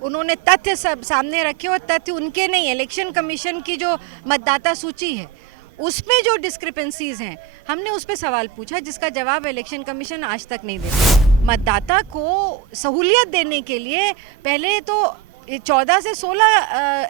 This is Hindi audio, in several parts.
उन्होंने तथ्य सब सामने रखे और तथ्य उनके नहीं, इलेक्शन कमीशन की जो मतदाता सूची है उसमें जो डिस्क्रिपेंसीज हैं हमने उस पर सवाल पूछा, जिसका जवाब इलेक्शन कमीशन आज तक नहीं दे पाया। मतदाता को सहूलियत देने के लिए पहले तो 14 से 16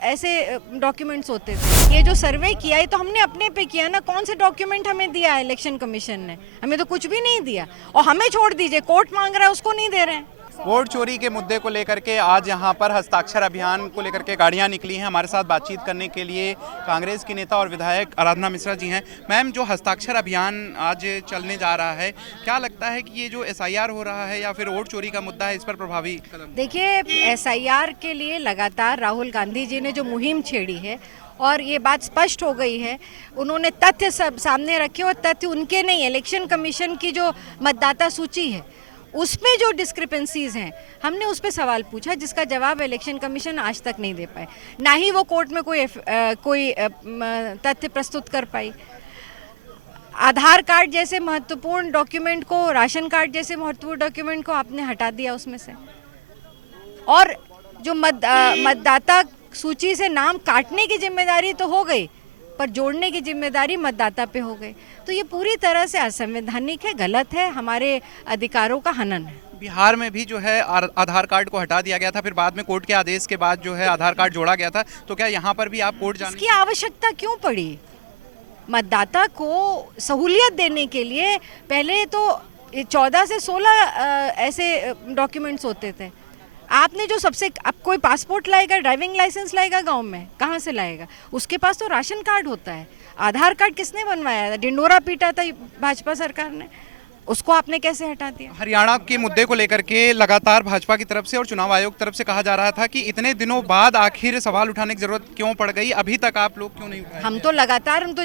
ऐसे डॉक्यूमेंट्स होते थे। ये जो सर्वे किया है तो हमने अपने पे किया ना, कौन से डॉक्यूमेंट हमें दिया है इलेक्शन कमीशन ने? हमें तो कुछ भी नहीं दिया। और हमें छोड़ दीजिए, कोर्ट मांग रहा है उसको नहीं दे रहे हैं। वोट चोरी के मुद्दे को लेकर के आज यहाँ पर हस्ताक्षर अभियान को लेकर के गाड़ियाँ निकली हैं। हमारे साथ बातचीत करने के लिए कांग्रेस की नेता और विधायक आराधना मिश्रा जी हैं। मैम, जो हस्ताक्षर अभियान आज चलने जा रहा है, क्या लगता है कि ये जो SIR हो रहा है या फिर वोट चोरी का मुद्दा है, इस पर प्रभावी कदम? देखिए, SIR के लिए लगातार राहुल गांधी जी ने जो मुहिम छेड़ी है और ये बात स्पष्ट हो गई है, उन्होंने तथ्य सब सामने रखे और तथ्य उनके नहीं, इलेक्शन कमीशन की जो मतदाता सूची है उसमें जो डिस्क्रिपेंसीज हैं हमने उस पर सवाल पूछा, जिसका जवाब इलेक्शन कमीशन आज तक नहीं दे पाए। ना ही वो कोर्ट में कोई तथ्य प्रस्तुत कर पाई। आधार कार्ड जैसे महत्वपूर्ण डॉक्यूमेंट को, राशन कार्ड जैसे महत्वपूर्ण डॉक्यूमेंट को आपने हटा दिया उसमें से, और जो मतदाता सूची से नाम काटने की जिम्मेदारी तो हो गई, पर जोड़ने की जिम्मेदारी मतदाता पे हो गई। तो ये पूरी तरह से असंवैधानिक है, गलत है, हमारे अधिकारों का हनन है। बिहार में भी जो है आधार कार्ड को हटा दिया गया था, फिर बाद में कोर्ट के आदेश के बाद जो है आधार कार्ड जोड़ा गया था। तो क्या यहाँ पर भी आप कोर्ट जाने इसकी आवश्यकता क्यों पड़ी? मतदाता को सहूलियत देने के लिए पहले तो 14 से 16 ऐसे डॉक्यूमेंट्स होते थे। आपने जो सबसे, अब कोई पासपोर्ट लाएगा, ड्राइविंग लाइसेंस लाएगा गांव में, कहाँ से लाएगा? उसके पास तो राशन कार्ड होता है। आधार कार्ड किसने बनवाया था? डिंडोरा पीटा था भाजपा सरकार ने, उसको आपने कैसे हटा दिया? हरियाणा के मुद्दे को लेकर के लगातार भाजपा की तरफ से और चुनाव आयोग की तरफ से कहा जा रहा था कि इतने दिनों बाद आखिर सवाल उठाने की जरूरत क्यों पड़ गई, अभी तक आप लोग क्यों नहीं उठाए? हम तो लगातार, हम तो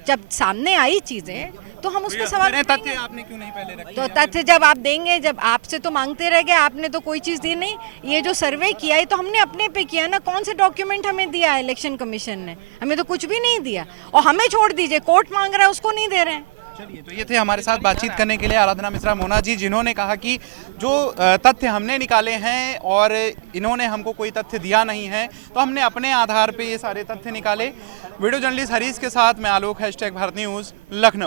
जब सामने आई चीजें तो हम उस पर सवाल तथ्य आपने क्यों नहीं पहले रखे? तो तथ्य जब आप देंगे, जब आपसे तो मांगते रह गए, आपने तो कोई चीज़ दी नहीं। ये जो सर्वे किया है तो हमने अपने पे किया ना, कौन से डॉक्यूमेंट हमें दिया है इलेक्शन कमीशन ने? हमें तो कुछ भी नहीं दिया। और हमें छोड़ दीजिए, कोर्ट मांग रहा है उसको नहीं दे रहे हैं। चलिए, तो ये थे हमारे साथ बातचीत करने के लिए आराधना मिश्रा मोना जी, जिन्होंने कहा कि जो तथ्य हमने निकाले हैं और इन्होंने हमको कोई तथ्य दिया नहीं है, तो हमने अपने आधार पे ये सारे तथ्य निकाले। वीडियो जर्नलिस्ट हरीश के साथ मैं आलोक, #भारत न्यूज़, लखनऊ।